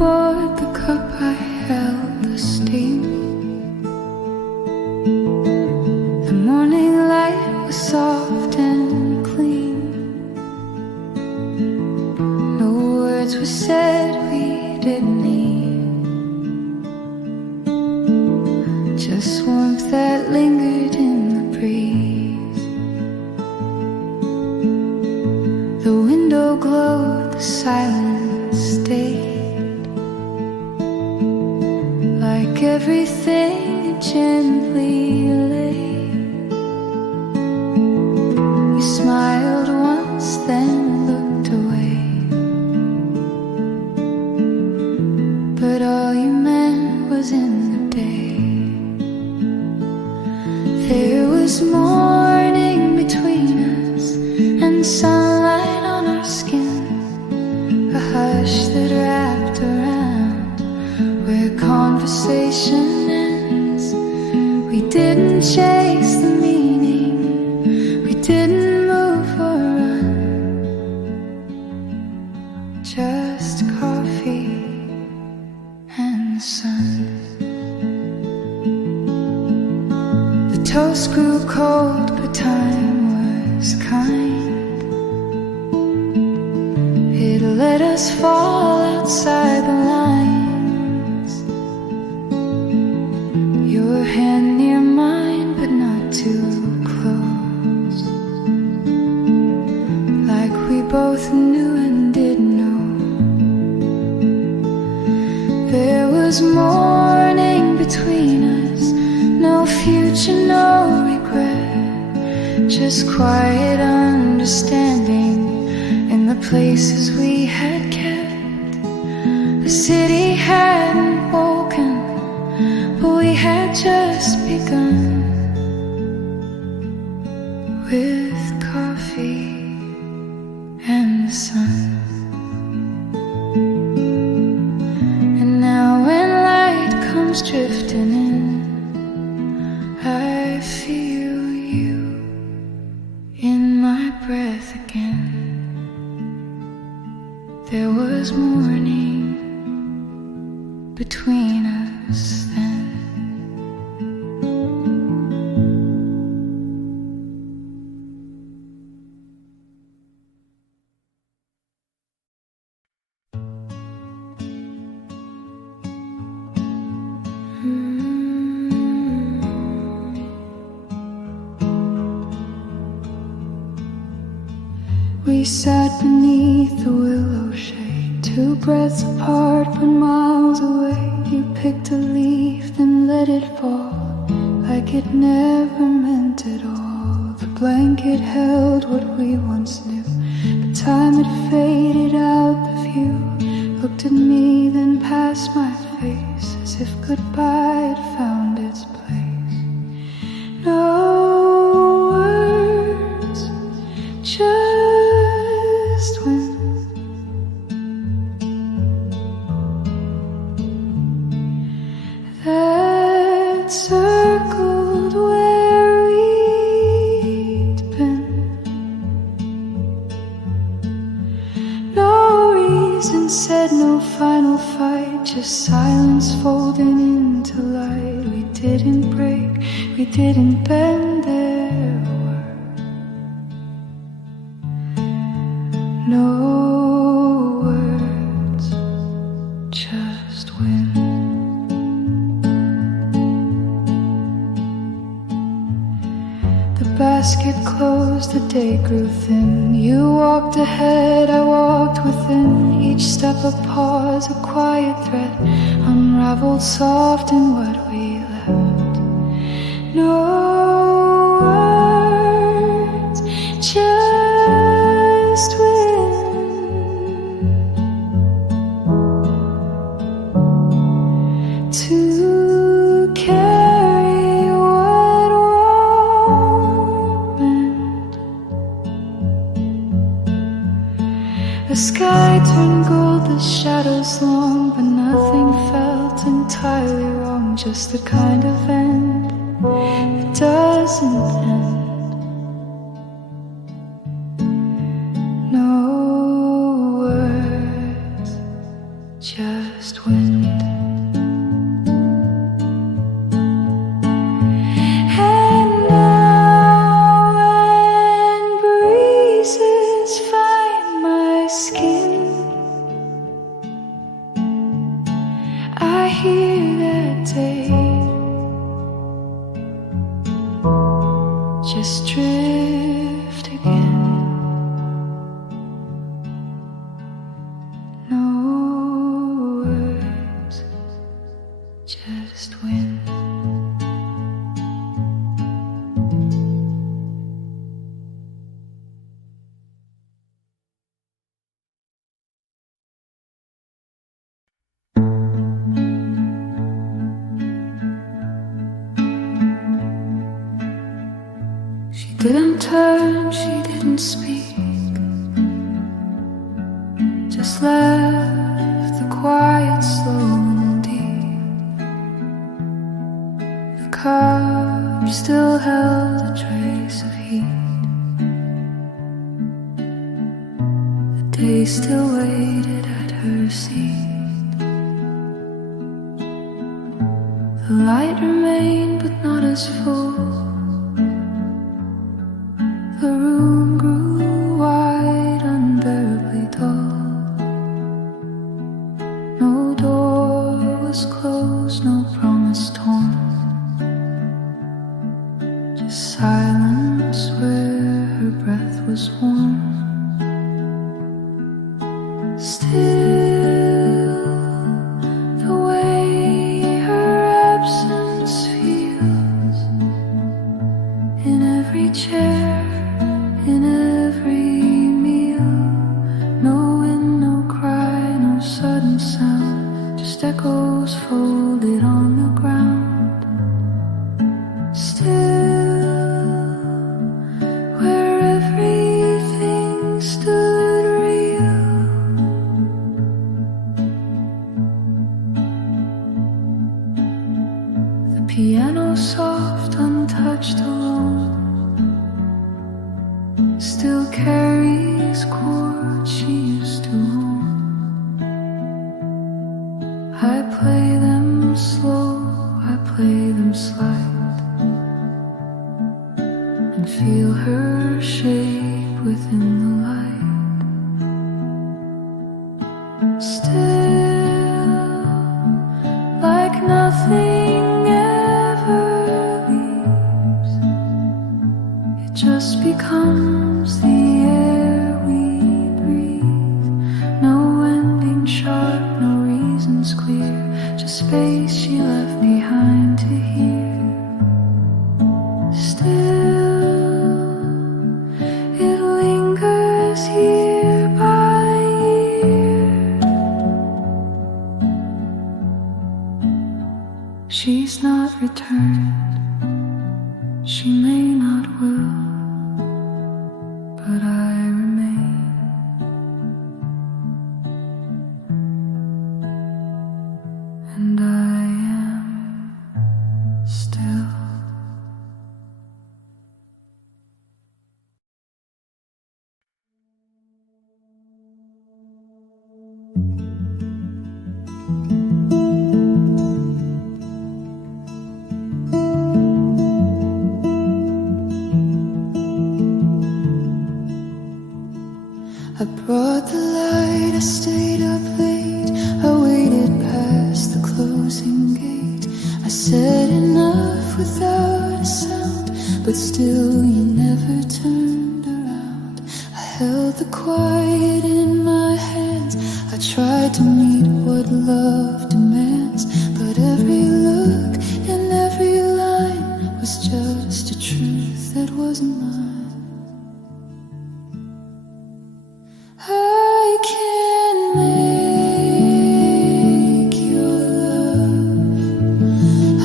poured the cup, I held the steam. The morning light was soft and clean. No words were said we didn't need, just warmth that lingered in the breeze. The window glowed, the silence stayed, like everything it gently laid. You smiled once, then looked away, but all you meant was in the day. There was morning between us and sunlight on our skin, a hush that wrapped around where conversation ends. We didn't chase the meaning, we didn't move or run, just coffee and the sun. The toast grew cold, but time was kind. It let us fall outside the lines. Your hand near mine, but not too close, like we both knew and didn't know. There was morning between us, no future, no regret, just quiet understanding in the places we had kept. The city hadn't woken, but we had just begun, with coffee and the sun. And now when light comes drifting in, I feel you in my breath again. There was morning between us then. We sat beneath the willow shade, 2 breaths apart but miles away. You picked a leaf, then let it fall, like it never meant at all. The blanket held what we once knew, but time had faded out the view. Looked at me, then past my face, as if goodbye had found its place. No words, just when that circled where we'd been. No reason said, no final fight, just silence folding into light. We didn't break, we didn't bend, there were no words, just wind. The basket closed, the day grew thin. You walked ahead, I walked within. Each step a pause, a quiet thread, unraveled soft in what we left. No words, just wind to carry what won't mend. The sky turned gold, the shadows long, but nothing felt entirely wrong. Just the kind of end that doesn't end. No words, just just drift again. No words, just wind. She didn't turn, she didn't speak, just left the quiet slow and deep. The cup still held a trace of heat. The day still waited at her seat. The light remained but not as full. The room grew wide, unbearably dull. No door was closed, no promise torn. Just silence where her breath was warm. Still, the way her absence feels in every chair, in every meal. No wind, no cry, no sudden sound, just echoes folded on the ground. Still, where everything stood real. The piano soft, untouched, alone, still carries chords she used to own. I play them slow, I play them slight, and feel her shape within the light. Still, like nothing ever leaves, it just becomes the air we breathe. No ending sharp, no reasons clear, just space she left behind to hear. Still, it lingers year by year. She's not returned, she may not will, but I remain. And I am still. I brought the light, I stayed up late, I waited past the closing gate. I said enough without a sound, but still you never turned around. I held the quiet in my hands, I tried to meet what love demands, but every look and every line was just a truth that wasn't mine. I can make your love,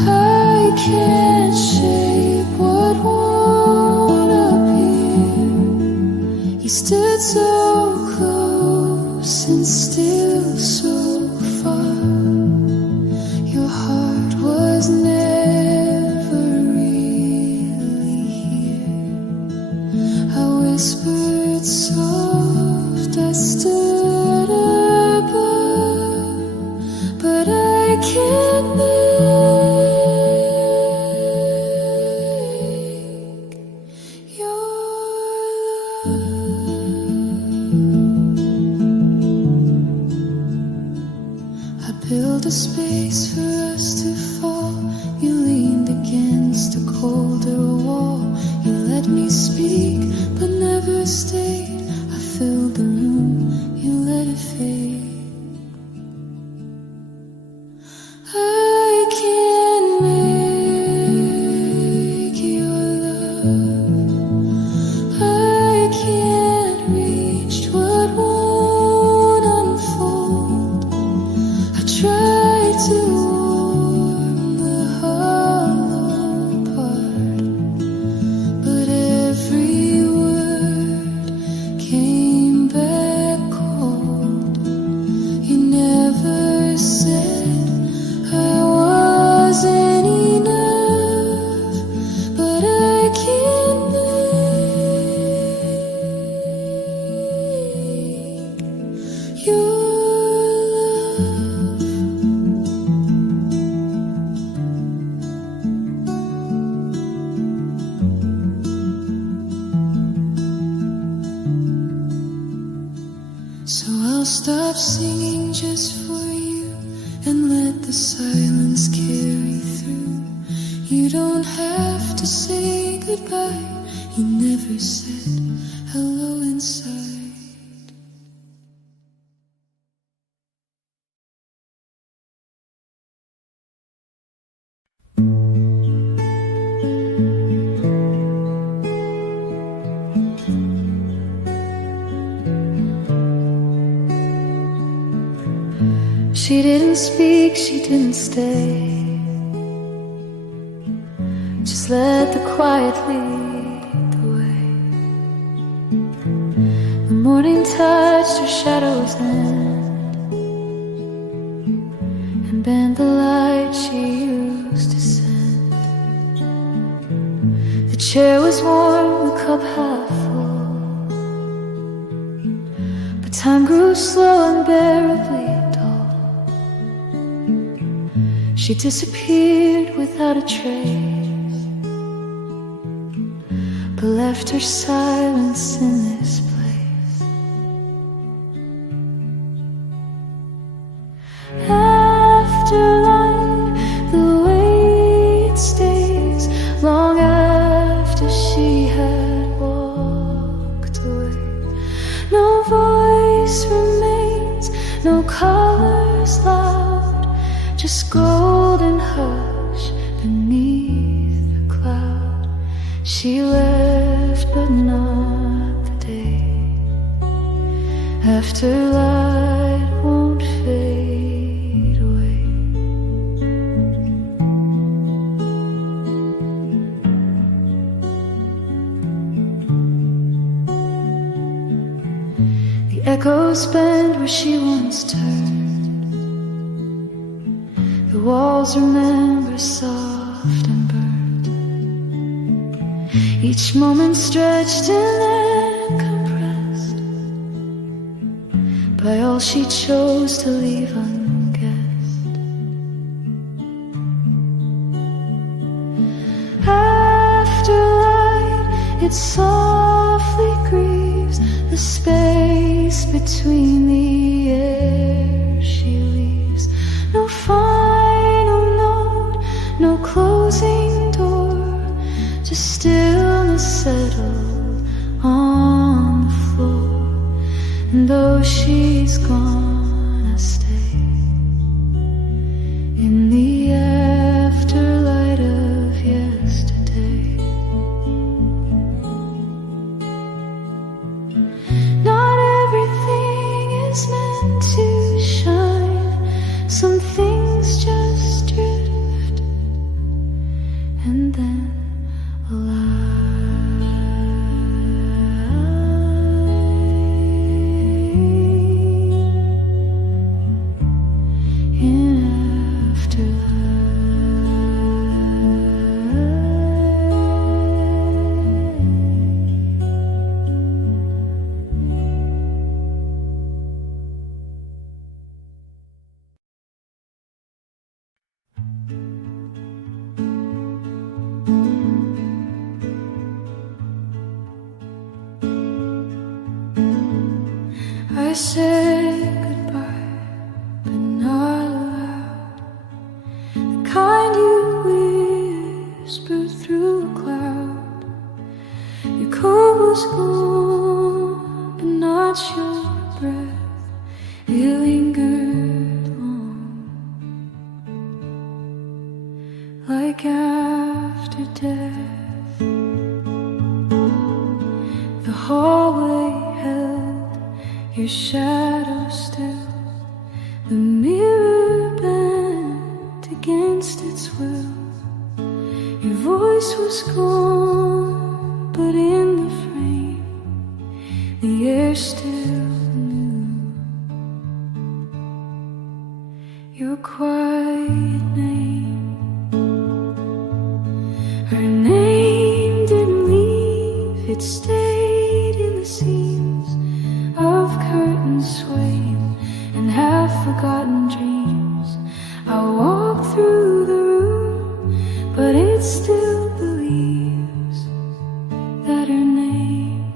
I can shape what won't appear. You stood so close and still so far. Your heart was never really here. I whispered soft, I stood above, but I can't make your love. I built a space for us to fall. You leaned against a colder wall. You let me when you speak, but never stayed. I filled the room, you let it fade. I can't make your love. I can't reach what won't unfold. I tried to warm the hollow part, but every word came back cold. You never said I wasn't enough, but I can't make your love. So I'll stop singing just for you and let the silence carry through. You don't have to say goodbye. You never said hello inside. She didn't speak, she didn't stay. Just let the quiet lead the way. The morning touched her shadow's end and bent the light she used to send. The chair was warm, the cup half full, but time grew slow, unbearably. She disappeared without a trace, but left her silence in this place. Afterlife, the way it stays, long after she had walked away. No voice remains, no colors loud, just golden hush beneath the cloud. She left, but not the day. Afterlight won't fade away. The echoes bend where she once turned. The walls remember soft and burnt. Each moment stretched and then compressed by all she chose to leave unguessed. Afterlight, it softly grieves the space between the air she leaves. No final note, no closing door, just stillness settled on the floor. And though she's gone, I stay in the afterlight of yesterday. Not everything is meant to shine. Some things just drift and then I said goodbye, but not aloud. The kind you whisper through a cloud. Your coat was gone, but not your breath. It lingered long, like after death. The hallway held your shadow still. The mirror bent against its will. Your voice was gone, but in the frame, the air still knew your quiet name. Her name didn't leave, it stayed in the seams of curtains swaying and half-forgotten dreams. I walk through the room, but it still believes that her name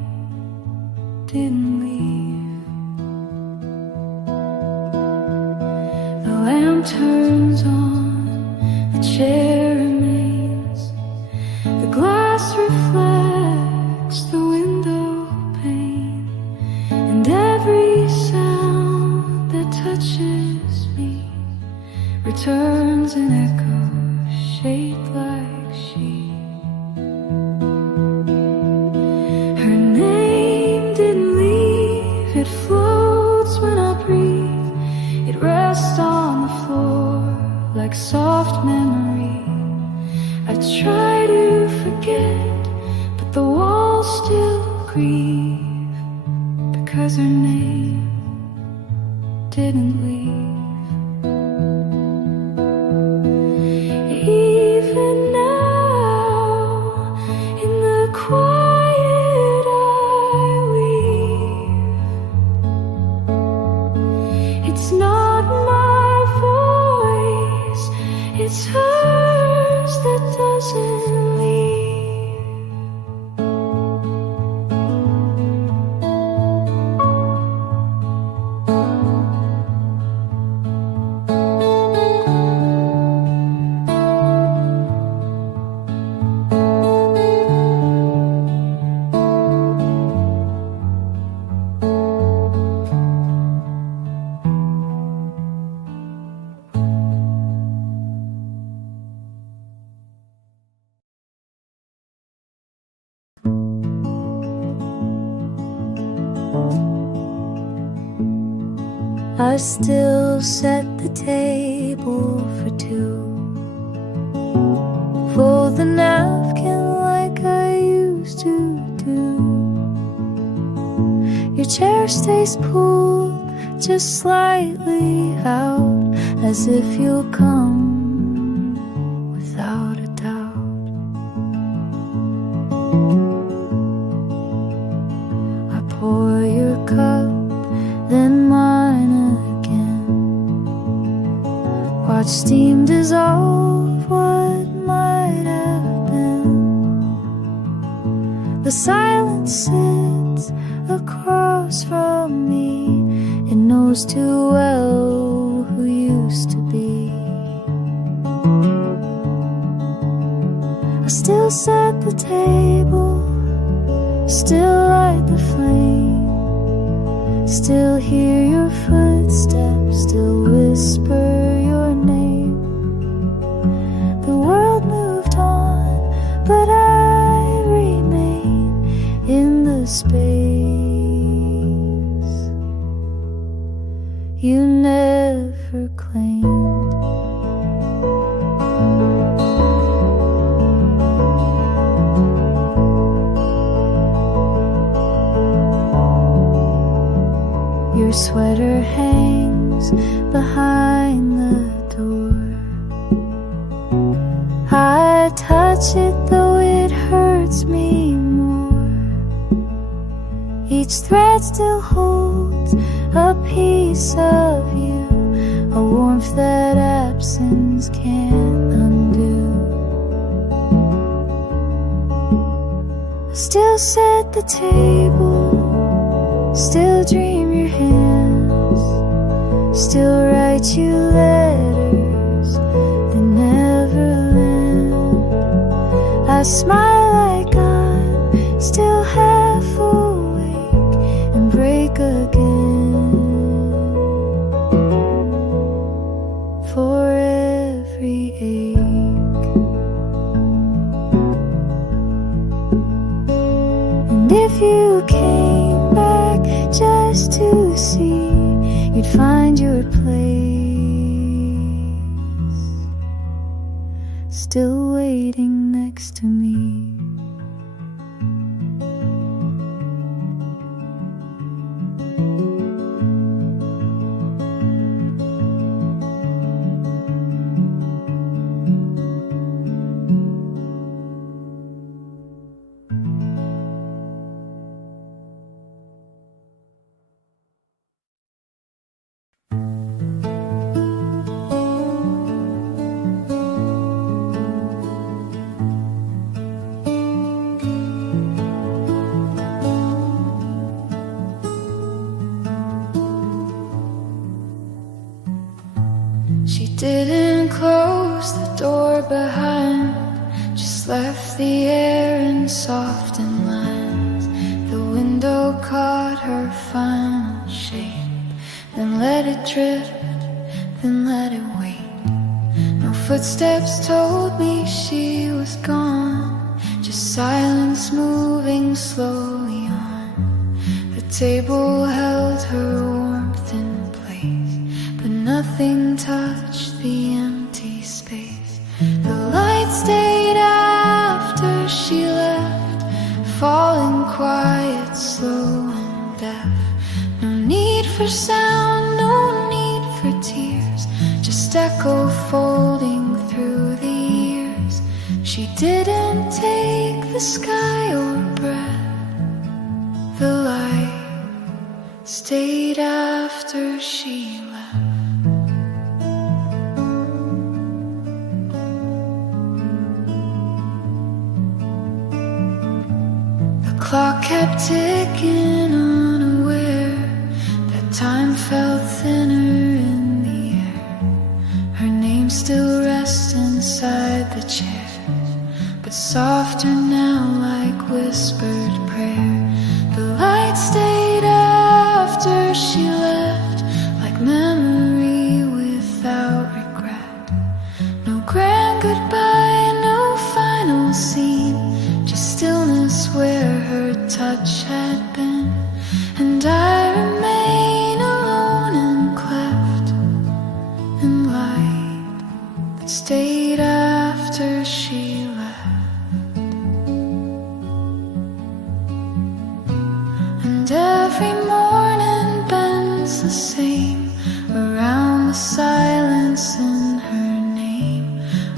didn't leave. The lamp turns on, the chair remains, the glass reflects the window pane, and every sound that touches me returns an echo shaped like she. Her name didn't leave, it floats when I breathe. It rests on the floor like soft memory. I try to forget, but the walls still grieve, because her name didn't leave. Even now, in the quiet I weave. It's not my voice, it's hers that doesn't leave. I still set the table for two. Fold the napkin like I used to do. Your chair stays pulled just slightly out, as if you'll come without a doubt. I pour your cup, then mine again. Watch steam dissolve what might have been. The silence sits across from me. It knows too well who used to be. I still set the table, still light the flame, still hear your footsteps, still whisper your name. The world moved on, but I remain in the space you never claimed. Your sweater hangs behind the door. I touch it though it hurts me more. Each thread still holds a piece of you, a warmth that absence can't undo. I still set the table, still dream your hands, still write you letters that never land. I smile like I'm still And if you came back just to see, you'd find your place still waiting next to me. She didn't close the door behind, just left the air in softened lines. The window caught her final shape, then let it drift, then let it wait. No footsteps told me she was gone, just silence moving slowly on. The table held her warmth in place, but nothing touched the empty space. The light stayed after she left, falling quiet, slow and deaf. No need for sound, no need for tears, just echo folding through the years. She didn't take the sky or breath. The light stayed after she left. The clock kept ticking, unaware that time felt thinner in the air. Her name still rests inside the chair, but softer now like whispered prayer. The light stayed after she left, like memory without regret. No grand goodbye, no final scene, just stillness where her touch had been. And I remain alone and cleft in light that stayed after she left. And every morning bends the same around the silence in her name,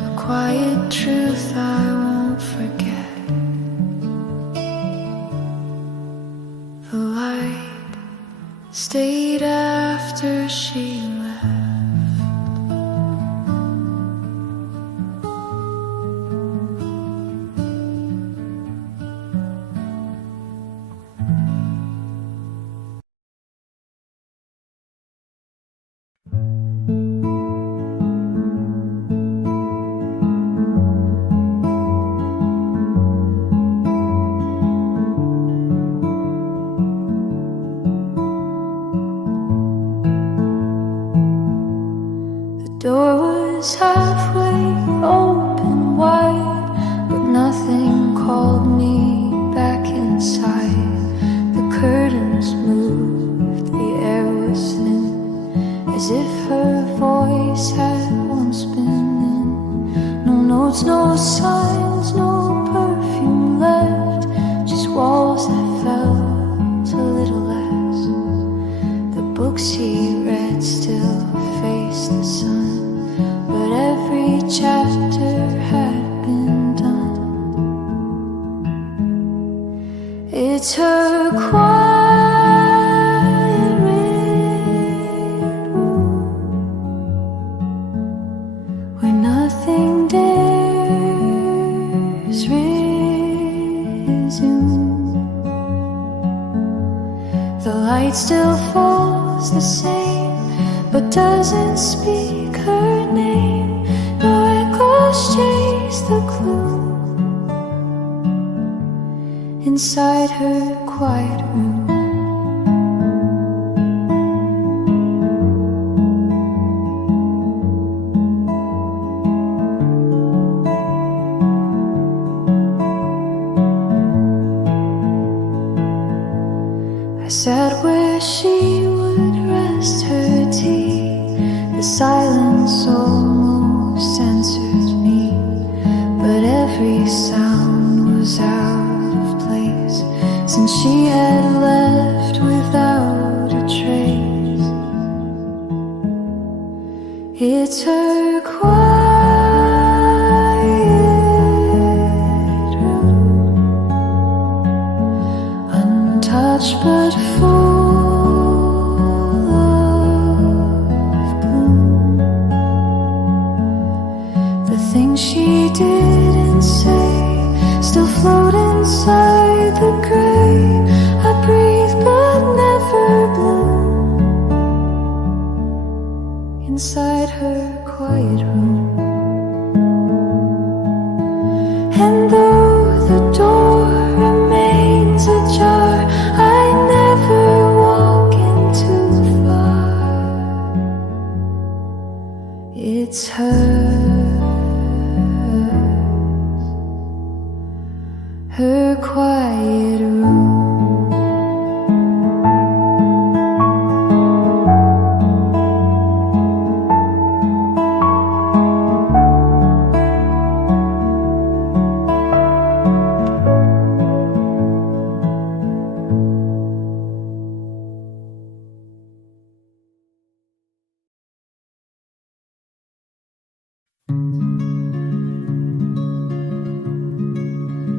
a quiet truth I won't forget. The light stayed after she left. The door was halfway open wide, but nothing called me back inside. The curtains moved, the air was thin, as if her voice had once been in. No notes, no signs, no perfume left, just walls that felt a little less. The books he read still faced the sun, but every chapter had been done. It's her quiet red room, where nothing dares resume. The light still falls the same, but doesn't speak her name. No echoes chase the gloom inside her quiet room. sat where she would rest her teeth. The silence almost answered me, but every sound was out of place, since she had left without a trace. It's her quiet room, untouched but full of gloom. The things she didn't say still float inside the grave. I breathe but never bloom inside her quiet room. And though the door remains ajar, I never walk in too far. It's her quiet room.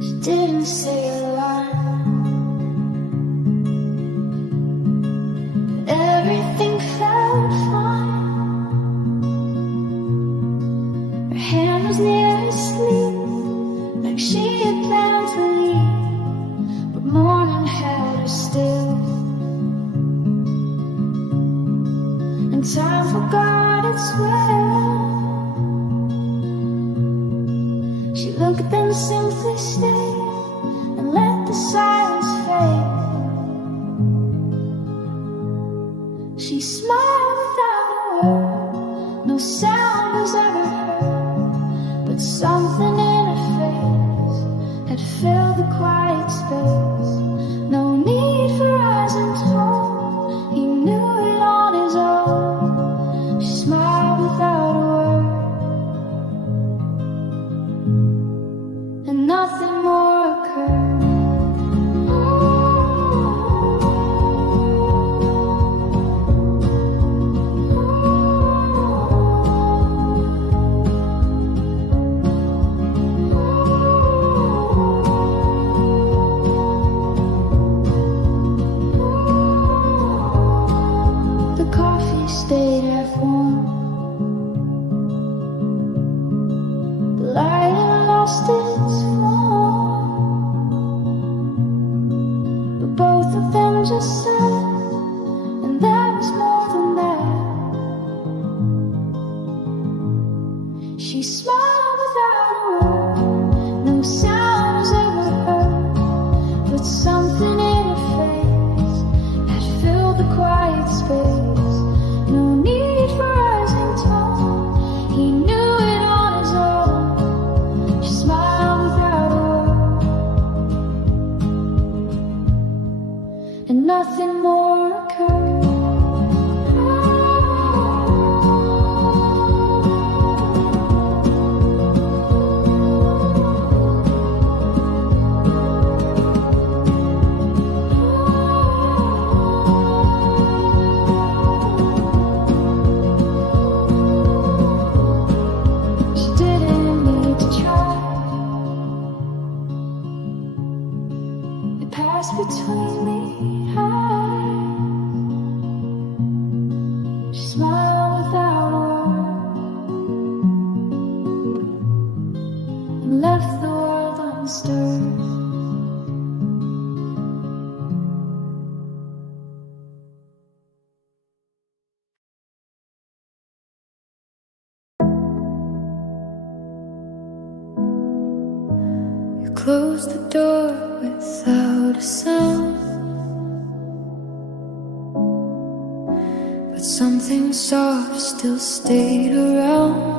She didn't say a line, but everything felt fine. Her hand was near her sleeve, like she had planned to leave, but morning had her still, and time forgot its way. She looked then simply stayed and let the silence fade. She smiled without a word, no sound was ever heard, but something in her face had filled the quiet space. No need for eyes and tone, he knew it on his own. She smiled without a word, and nothing more occurred. The coffee stayed half warm, the light had lost its form, but both of them just sat, and that was more than that. She smiled without a word, no sound was ever heard, but something in her face had filled the quiet space. No need for eyes and tone, he knew it on his own. She smiled without a word, and nothing more occurred. She didn't need to try. It passed between the eyes. She smiled without a word and left the world unstirred. You closed the door without a sound, but something soft still stayed around.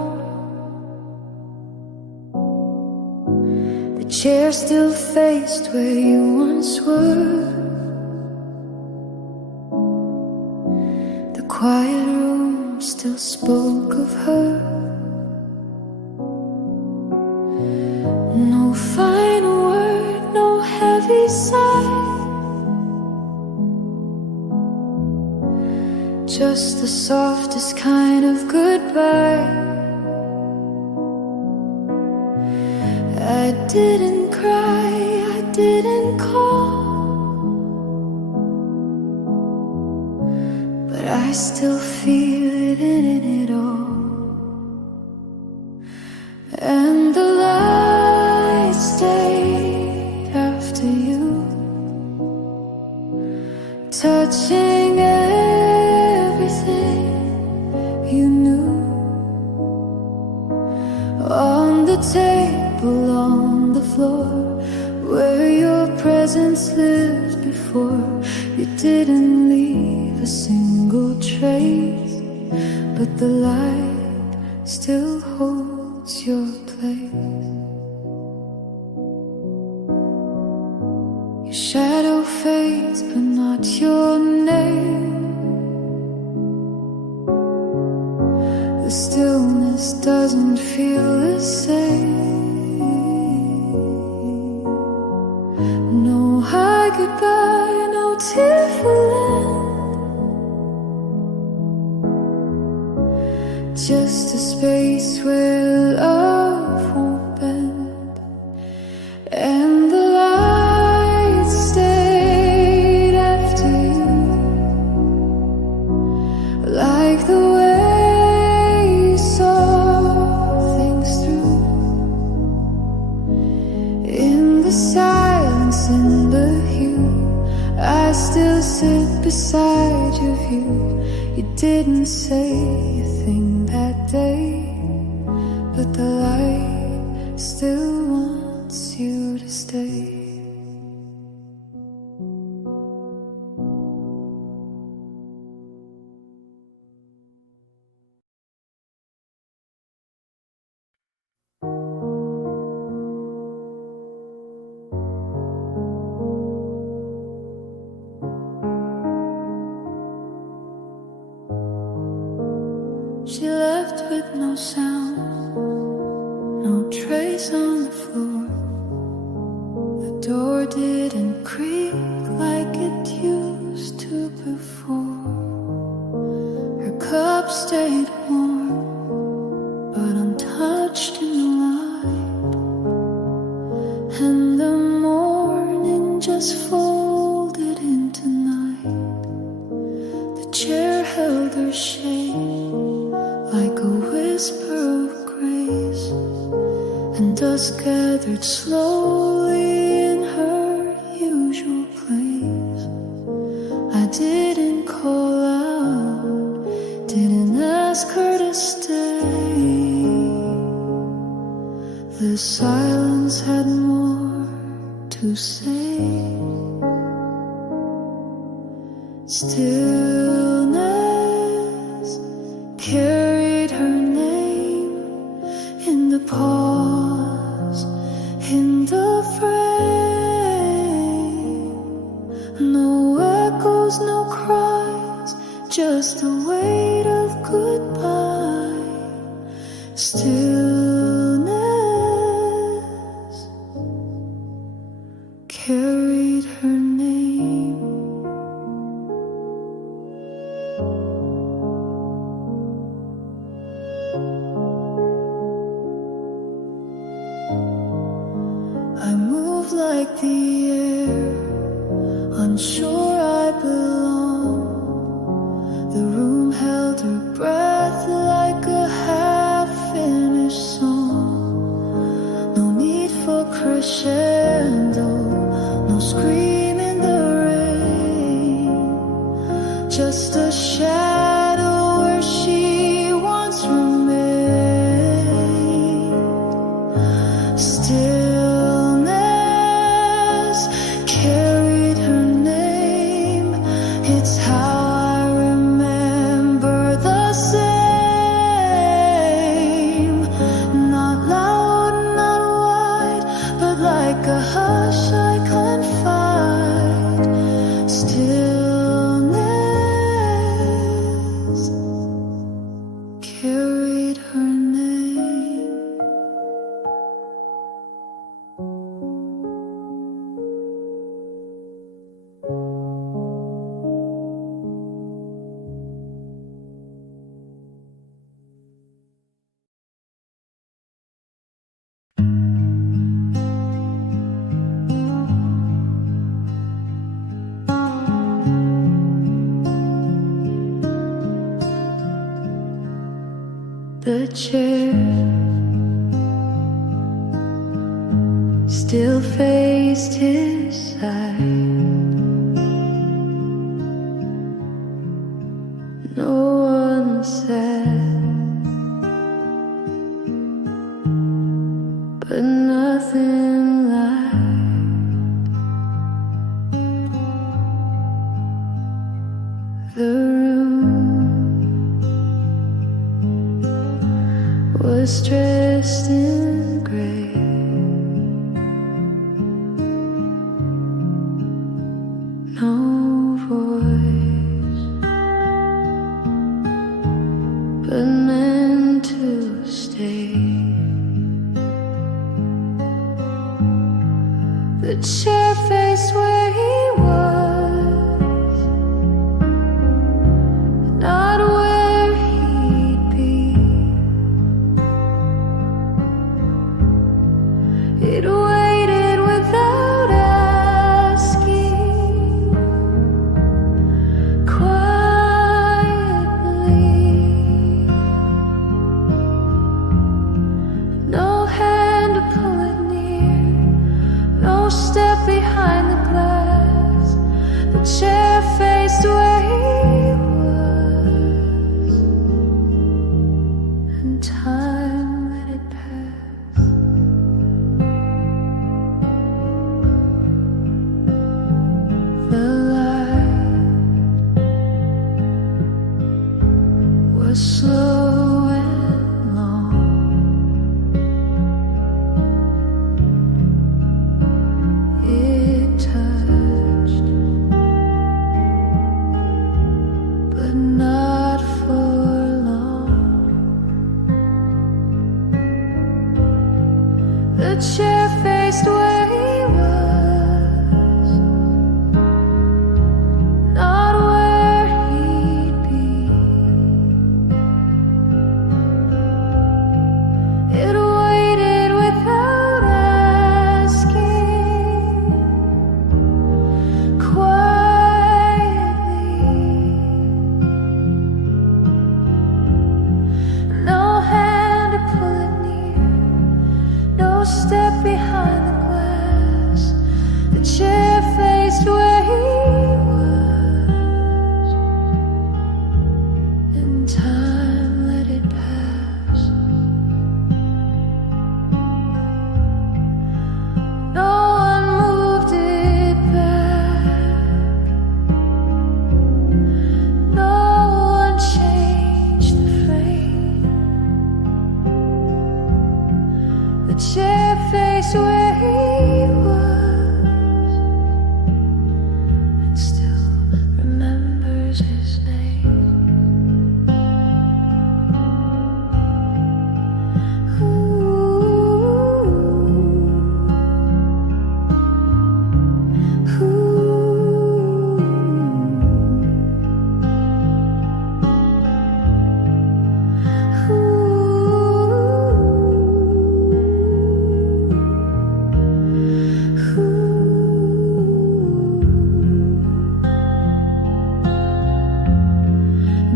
The chair still faced where you once were, quiet room still spoke of her. No final word, no heavy sigh, just the softest kind of goodbye. I didn't cry, I didn't call, but I still feel it in it all. And the light stayed after you, touching everything you knew. On the table, on the floor, where your presence lived before, you didn't leave a single trace, but the light still holds your place. Your shadow fades, but not your name. The stillness doesn't feel the same. No high goodbye, no tearful end, just a space where love won't bend. And the light stayed after you, like the way you saw things through. In the silence, in the hue, I still sit beside your view. You didn't say a thing that day, but the light still wants you to stay. She left with no sound, no trace on the floor. The door didn't creak like it used to before. Her cup stayed warm, but untouched in the light. And the morning just folded into night. The chair held her shade like a whisper of grace, and dust gathered slowly in her usual place. I didn't call out, didn't ask her to stay. The silence had more to say. Stillness carried her name in the pause, in the frame. No echoes, no cries, just the weight of goodbye. Stillness carried her name. I move like the air, unsure I belong. The room held her breath like a half-finished song. No need for crescendo, no scream in the rain, just a shadow where she once remained. Stillness carried her name. It's how I remember the same. Not loud, not wide, but like a hush I confide. Stillness The chair still faced his side. No one said, but nothing lied. The room was dressed in gray. No voice, but meant to stay. The chair faced where he was, not where he'd be. It waited without asking, quietly. No hand to pull it near, no step behind the glass. The chair faced where he was, and time let it pass. The light was slow and long. It touched, but not for long. The chair faced where he was, not where he'd be. It waited without asking, quietly. No hand to pull it near, no step behind the glass. The chair faced where he was, and time let it pass. No one moved it back, no one changed the frame. The chair faced where he was, and still remembers his name.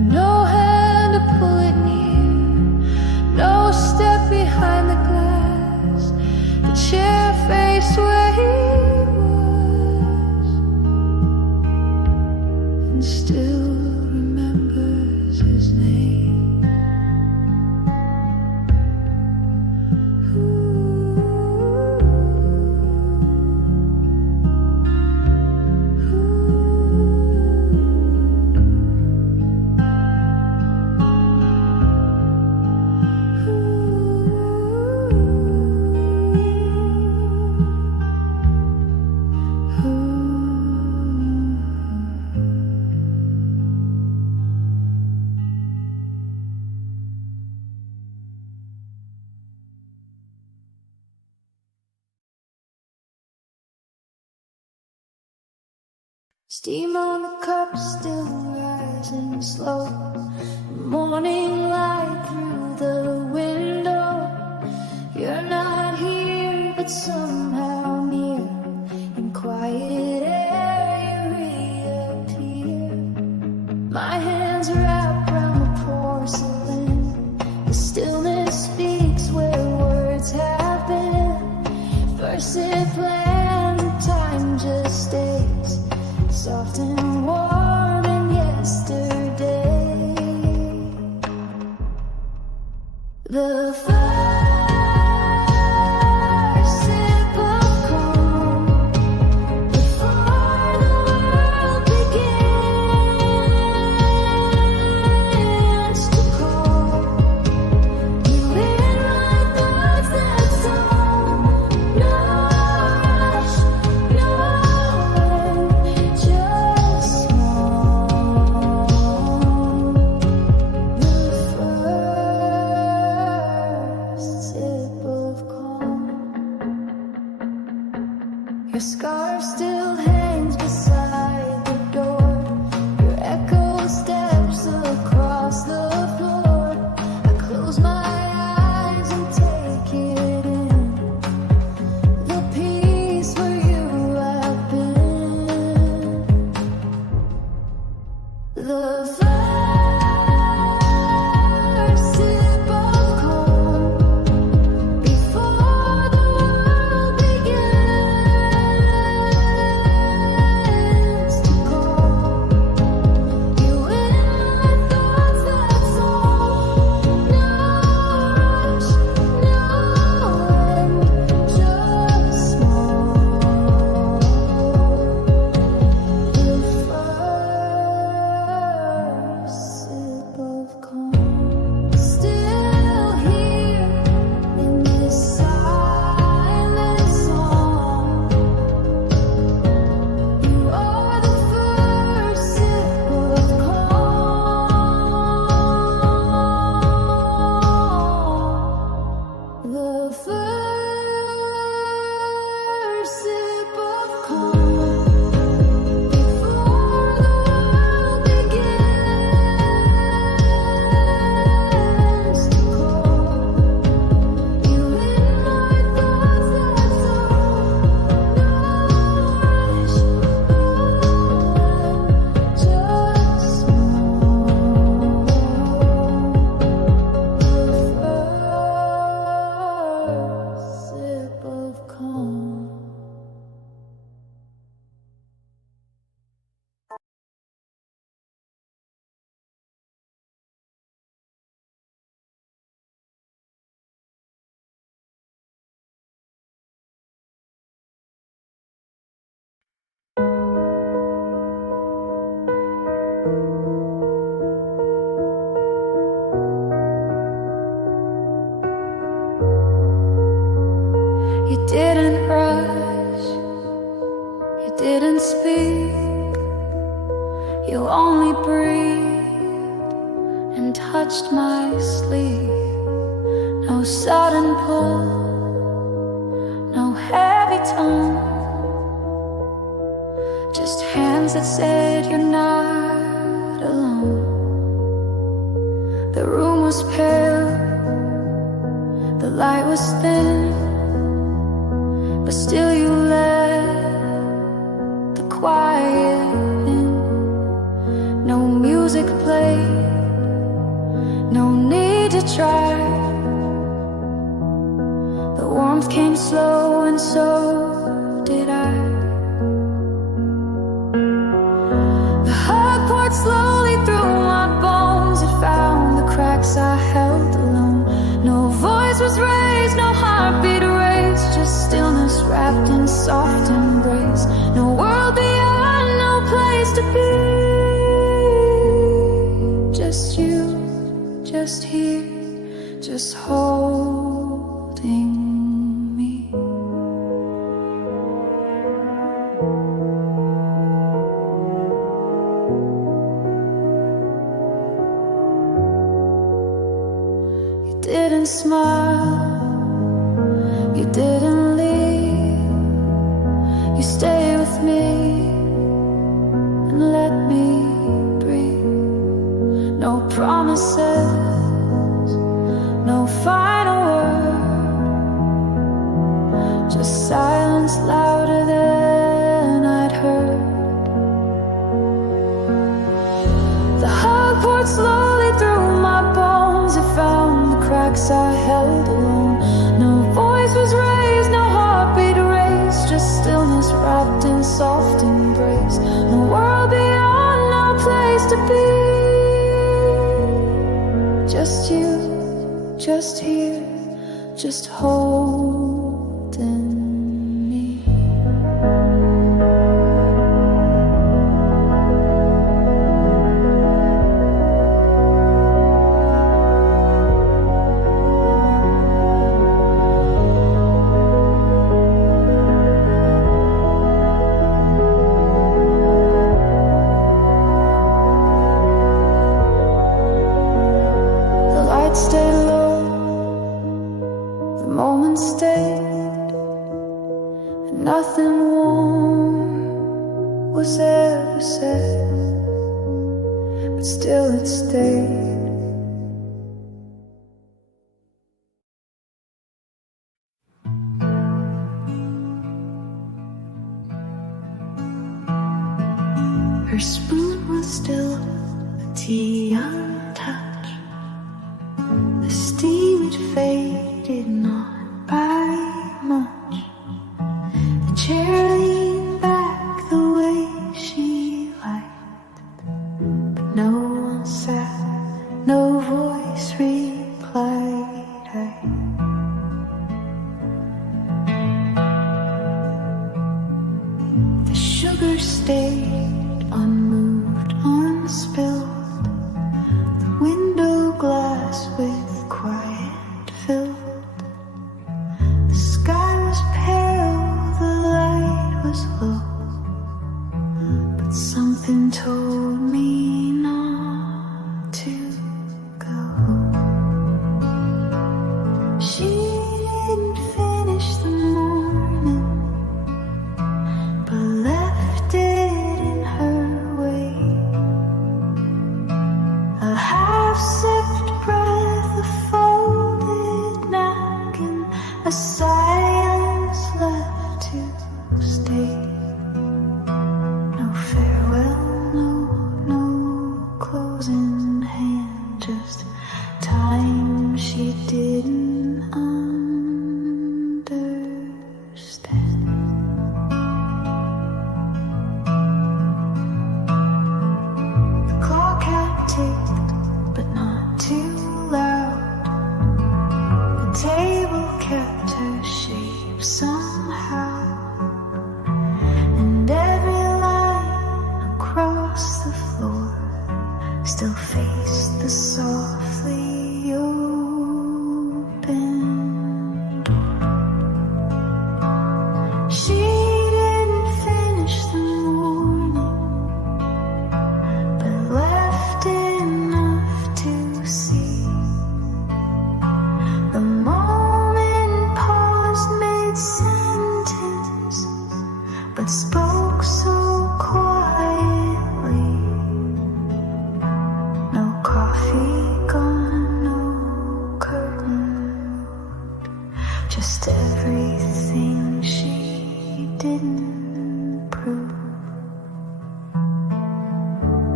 No hand to pull it near, no step behind the glass. The chair faced where he was, and still remembers his name. Steam on the cup still rising slow. Morning light through the window. You're not here, but somehow near. In quiet air you reappear. My hands wrapped around the porcelain. You're still soft and warm and yesterday. The first sip of calm before the world begins to call. You in my thoughts, that's all. No rush, no end, just small. The first sip of calm. Your scarf still hangs beside the door. Your echo steps across the floor. I close my eyes and take it in. The peace where you have been. The first sip of calm before the world begins to call. You in my thoughts, that's all. No rush, no end, just small. The first sip of calm. Still here in this silent song. You are the first sip of calm. The first sip of calm before the world begins to call. You in my thoughts, that's all. No rush, no end, just small. The first sip of calm. You didn't rush, you didn't speak, you only breathed and touched my sleeve. No sudden pull, no heavy tone, just hands that said you're not alone. The room was pale, the light was thin, but still you let the quiet in. No music played, no need to try. The warmth came slow and so did I. The hug poured slowly through my bones. It found the cracks I held alone. No voice was raised, no heartbeat erased, just stillness wrapped in soft embrace. No world beyond, no place to be. Just you, just here, just holding me. You didn't smile, you didn't leave. You stay with me and let me breathe. No promises, no final word, just silence louder than I'd heard. The hug poured slowly through my bones. It found the cracks I held alone. No voice was raised, no heartbeat erased, just stillness wrapped in soft embrace. No words just here, just holding me. The lights stay low, the moment stayed, and nothing warm was ever said, but still it stayed. Her spoon was still a tea untouched. The steam had faded not by much. The chair leaned back the way she liked, but no one sat, no voice replied. The sugar stayed unmoved, unspilled. The window glass with quiet filled. The sky was pale, the light was low, but something told me not to go. She didn't finish the morning, but left it in her way. A half-sipped breath, a folded napkin, a silence left to stay. No farewell, no closing hand, just time she didn't understand. The clock had ticked, but not too loud. The table kept her shape somehow, and every line across the floor still faced the softly open door. She didn't finish the morning, but left enough to see. The moment paused mid-sentence, but spoke so quietly. No coffee gone, no curtain moved, just everything she didn't prove.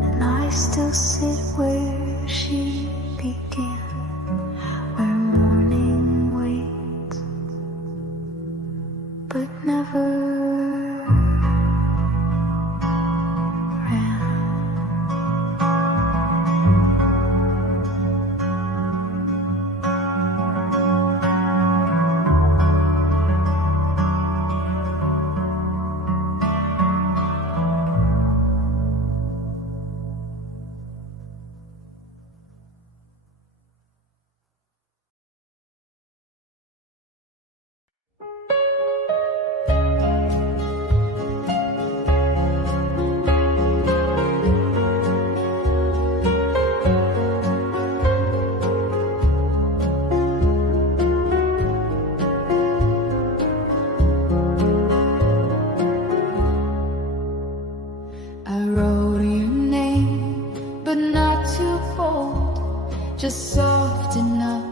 And I still sit where she began, where morning waits, but never ran. I wrote your name, but not too bold, just soft enough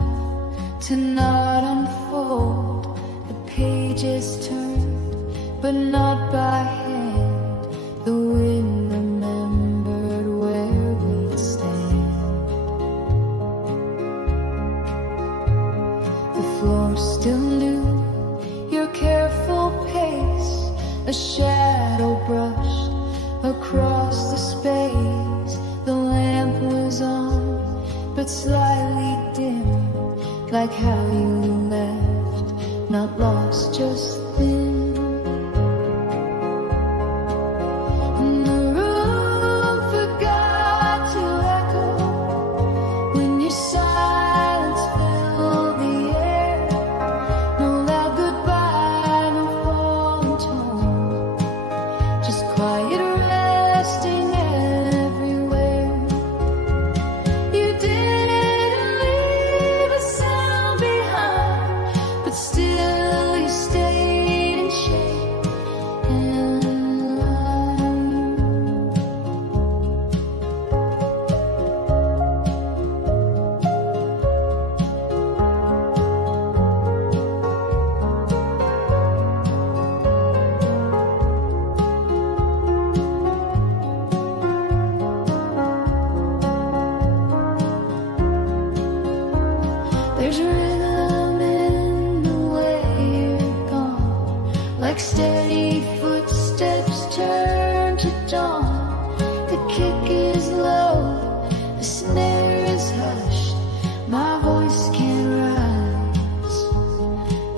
to not unfold. The pages turned, but not by hand. The wind remembered where we'd stand. The floor still knew your careful pace, a shadow brushed across the space. The lamp was on, but slightly dim, like how you left, not lost, just thin. And the room forgot to echo when your silence filled the air. No loud goodbye, no falling tone, just quiet resting everywhere. You didn't leave a sound behind, but still you stayed in shape and light. There's a rhythm in the way you're gone, like steady footsteps turn to dawn. The kick is low, the snare is hushed, my voice can't rise,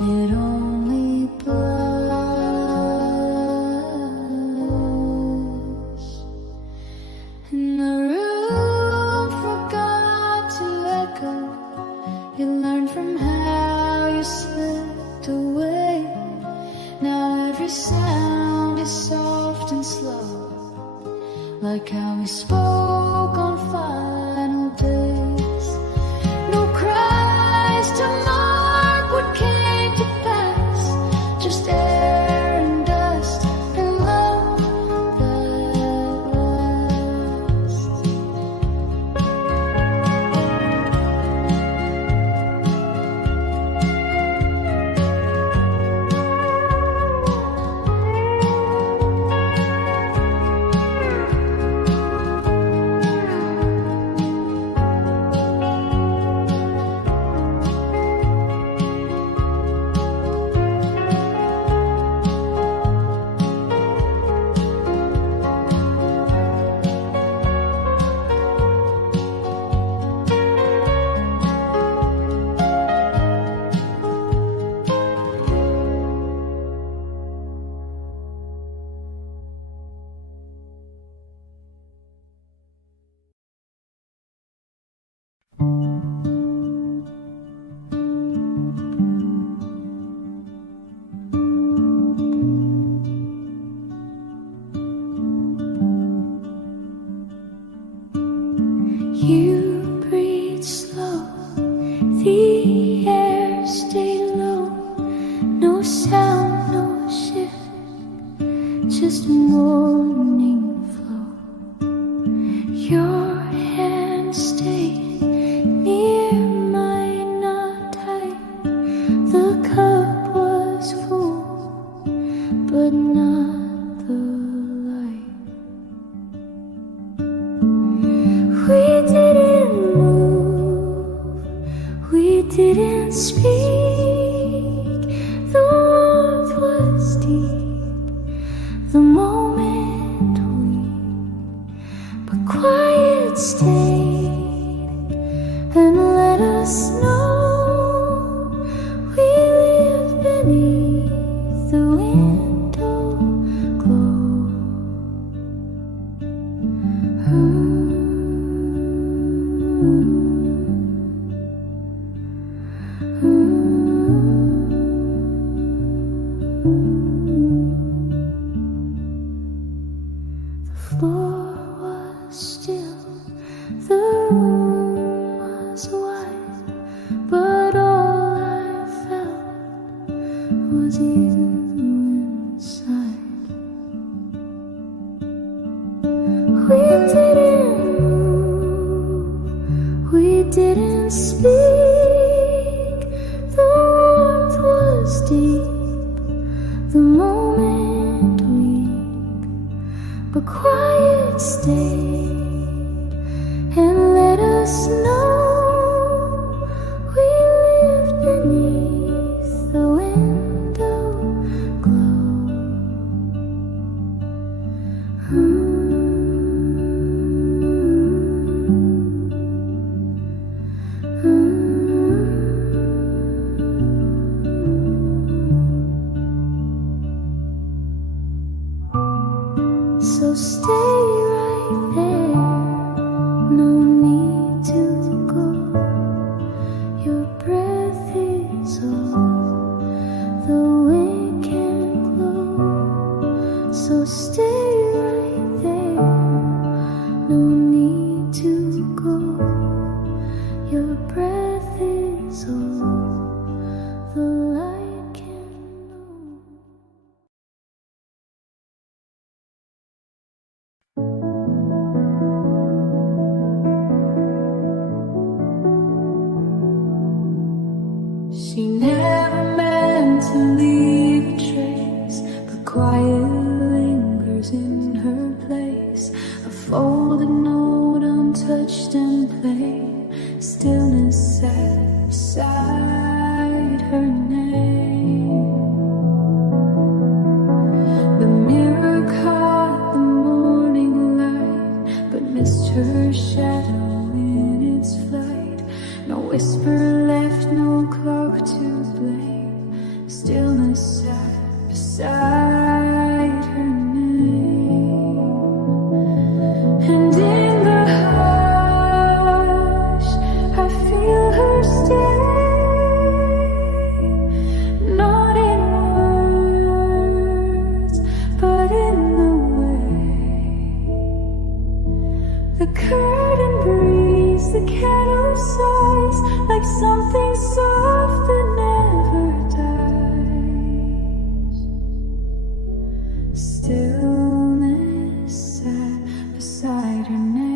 it only blush. And the room forgot to echo. You learned from how you slipped away. Now every sound is soft and slow, like how we spoke on final days. No cries to mark what came to pass, just air and dust and love that lasts. You breathe slow, the air stayed low, no sound, no shift, just morning flow. Your hand stayed near mine, not tight. The cup was full, but not the light. We didn't move, we didn't speak. The warmth was deep, the moment weak, but quiet stayed and let us know we live beneath the window glow. The floor was still, the room was wide, but all I felt was you inside. We didn't move, we didn't speak. The warmth was deep, the moment weak, but quiet stayed and let us know we lived beneath the window glow. folded note untouched and plain, stillness sat beside her name. The mirror caught the morning light, but missed her shadow in its flight. No whisper left, no clock to blame, stillness sat beside her name. And in the hush, I feel her stay, not in words, but in the way. The curtain breathes, the kettle sighs, like something soft that never dies. Stillness sat beside her name.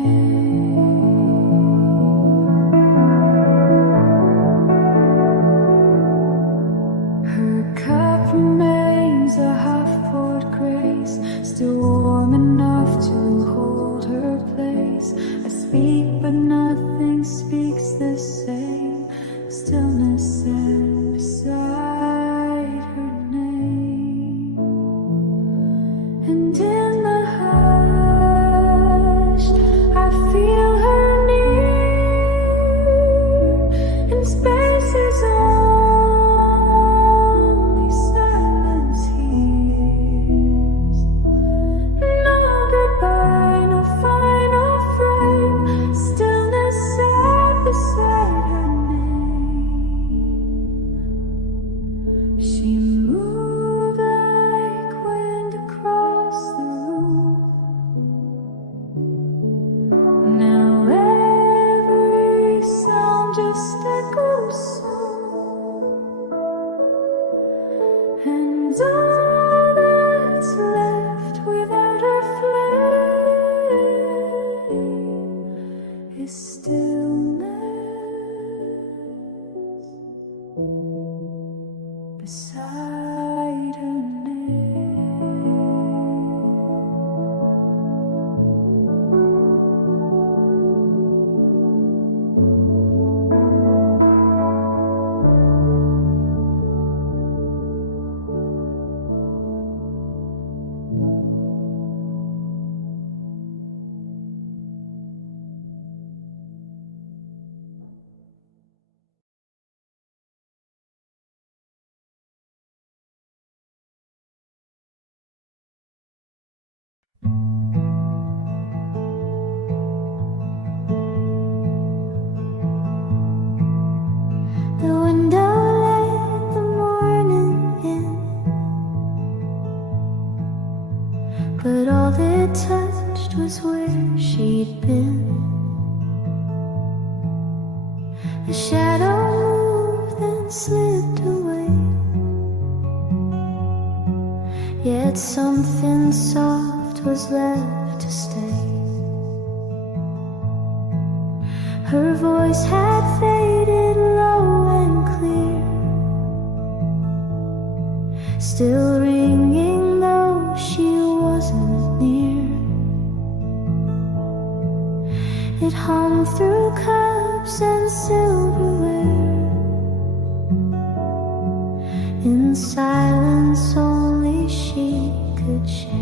Her cup remains a half-poured grace, still warm enough to hold her place. I speak, but nothing speaks the same. Stillness sat beside her name. And in the hush, I feel her near, and space is only silence hears. No goodbye, no final frame, stillness sat beside her name. She moved like wind across the room. Now every sound just echoes soon, and all that's left without her flame is stillness beside her name. The window let the morning in, but all it touched was where she'd been. A shadow moved and slipped away, yet something soft was left to stay. Her voice had faded low and clear, still ringing though she wasn't near. It hummed through cups and silverware, in silence only she could share.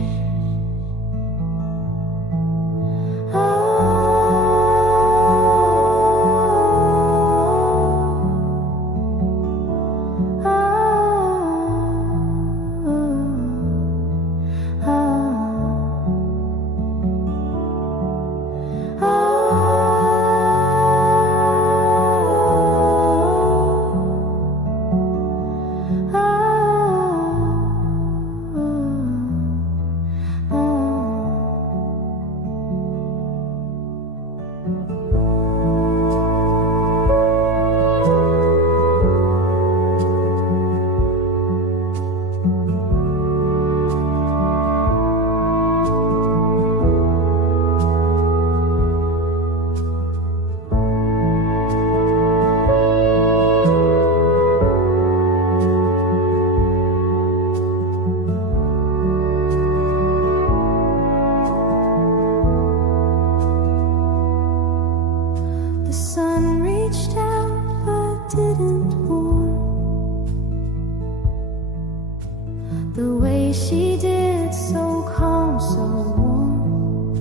sun reached out but didn't warm the way she did, so calm, so warm.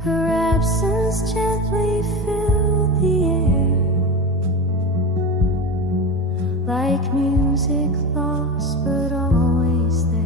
Her absence gently filled the air, like music lost but always there.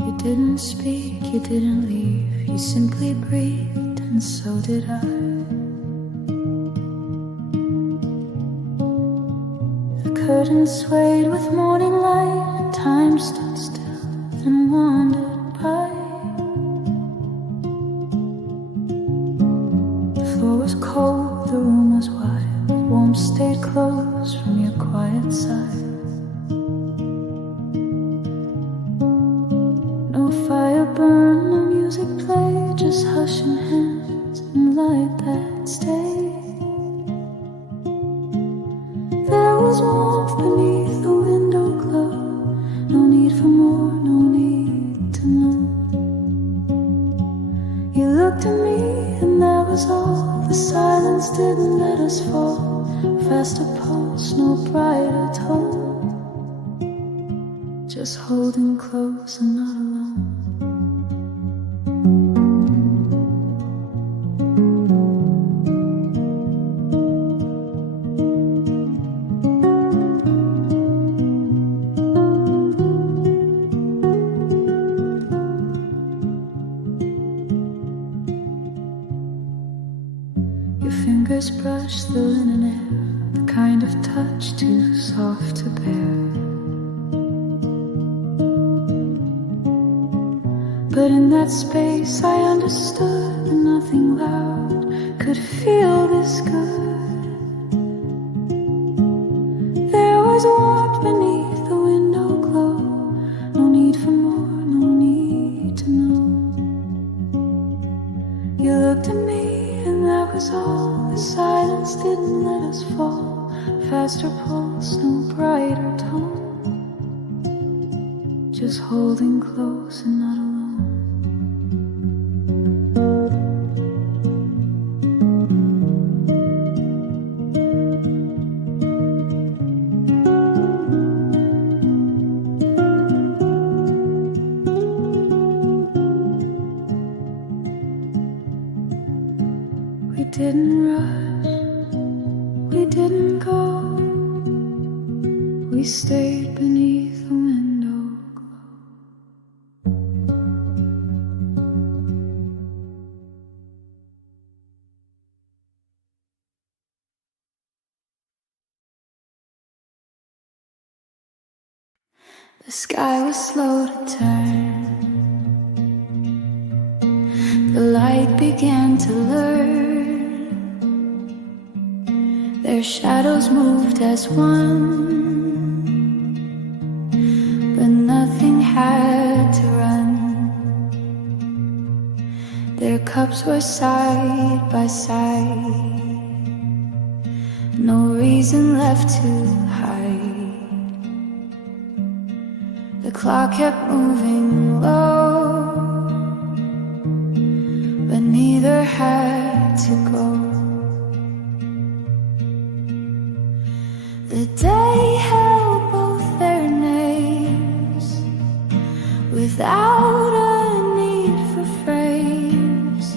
You didn't speak, you didn't leave, you simply breathed, and so did I. The curtains swayed with morning light, and time stood still, then wandered by. The floor was cold, the room was wide, warmth stayed close from your quiet side. No fire burned, no music played, just hushing hands and light that stayed. There was warmth beneath the window glow, no need for more, no need to know. You looked at me and that was all, the silence didn't let us fall. Faster pulse, no brighter tone, just holding close and not alone. Your fingers brush the linen air, the kind of touch too soft to bear. But in that space I understood that nothing loud could feel this good. There was warmth beneath the window glow, no need for more, no need to know. You looked at me and that was all, the silence didn't let us fall. Faster pulse, no brighter tone, just holding close and not alone. We didn't rush, we didn't go, we stayed beneath the window glow. The sky was slow to turn, the light began to learn. Their shadows moved as one, but nothing had to run. Their cups were side by side, no reason left to hide. The clock kept moving low, but neither had to go. The day held both their names, without a need for phrase.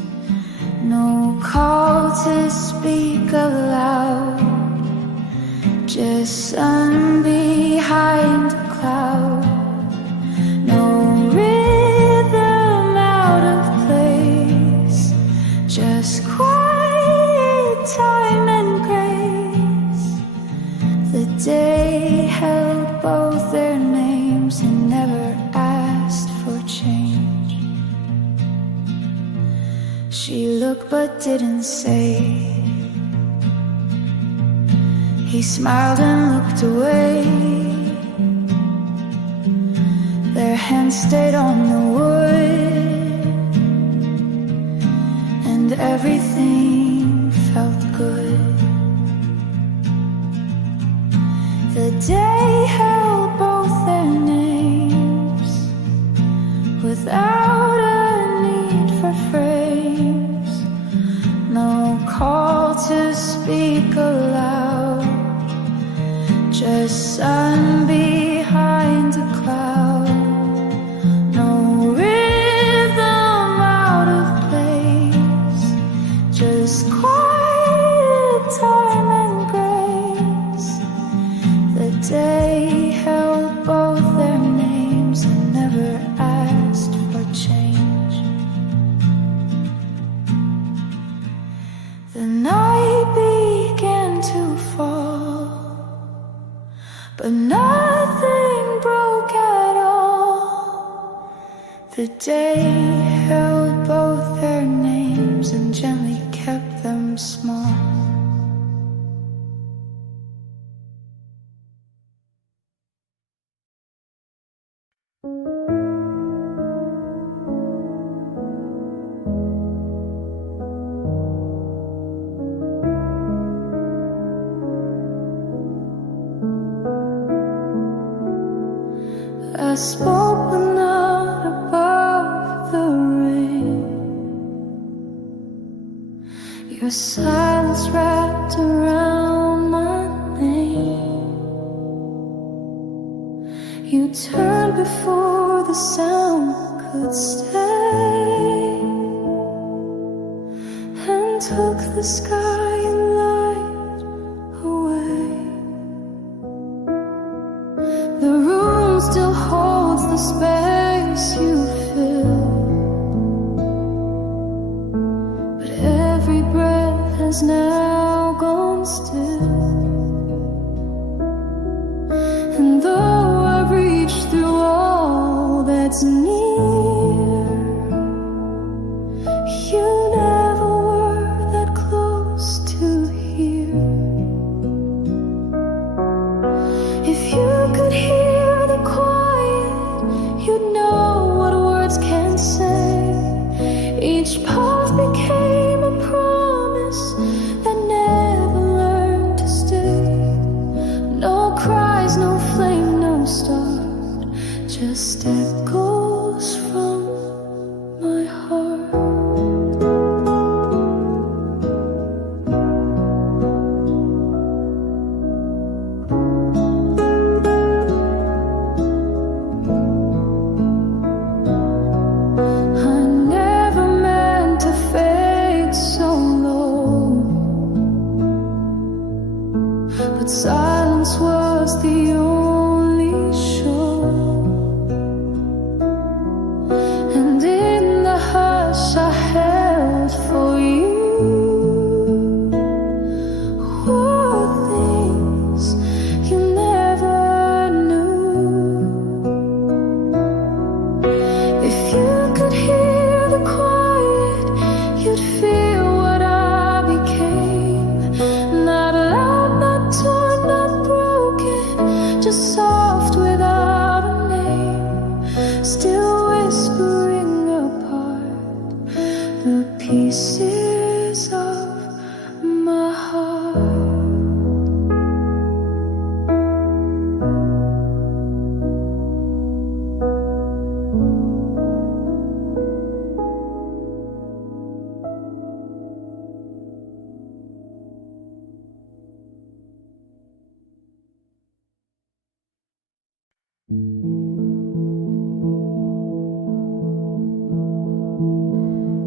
No call to speak aloud, Just sun behind a cloud, no rhythm out of place, just quiet time and grace. The day held both their names and never asked for change. She looked but didn't say. He smiled and looked away. Their hands stayed on the wood, and everything felt good. The day held both their names without a need for phrase, no call to speak aloud. Just sun behind a cloud, no rhythm out of place, just quiet time and grace. The day held both their names and never asked for change. The night began to fall, but nothing broke at all. The day held both their names and gently kept them small. I spoke but not above the rain. Your silence wrapped around my name. You turned before the sound could stay, and took the sky and light away. The room still holds the space you fill, but every breath has now gone still. And though I reach through all that's near, you never were that close to hear. If you could hear the quiet, you'd know what words can't say. Each pause became a promise that never learned to stay. No cries, no flame, no start, just echoes from my heart. I never meant to fade so low, but silence was the only show. And in the hush I held for you were things you never knew. If you could hear the quiet, you'd feel what I became. Not loud, not torn, not broken, just soft without a name. Still whispering apart the pieces of my heart.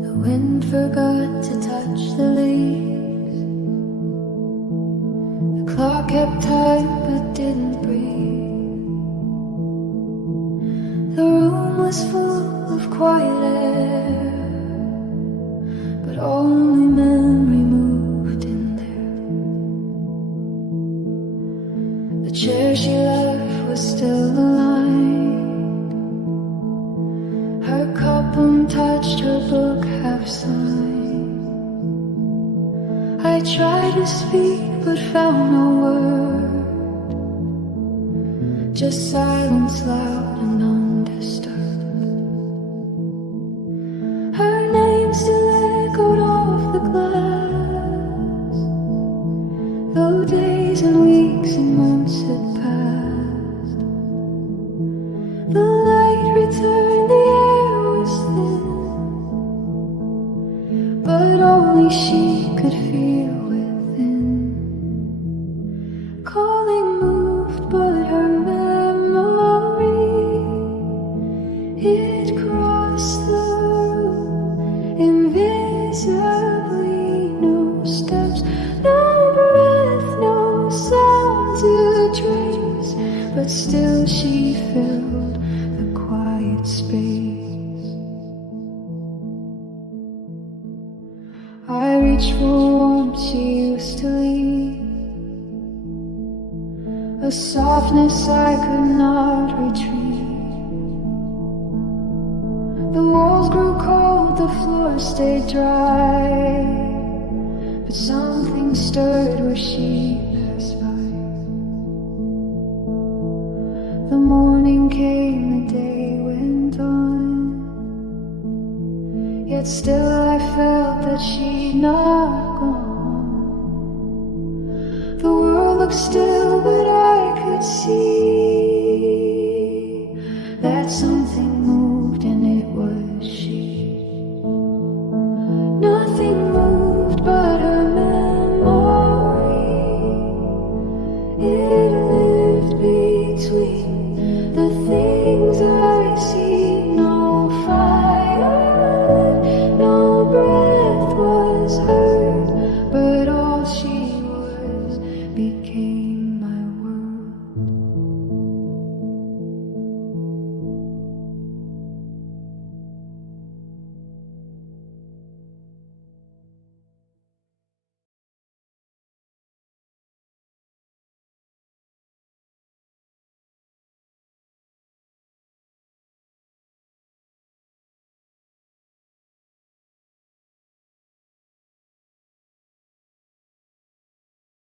The wind forgot to touch the leaves. The clock kept time but didn't breathe. The room was full of quiet air, but only memory moved in there. The chair she left was still aligned, her cup untouched, her book half signed. I tried to speak but found no word, just silence loud and undisturbed. Her name still echoed off the glass, though days and weeks and months had passed. The light returned, the air was thin, but only she could feel within. Calling moved, but her memory, it crossed the room invisibly. No steps, no breath, no sound to trace, but still she filled the quiet space. I reached for warmth she used to leave, a softness I could not retrieve. The walls grew cold, the floor stayed dry, but something stirred where she passed by. The morning came, the day went on, yet still I felt that she'd not gone. The world looked still, but I could see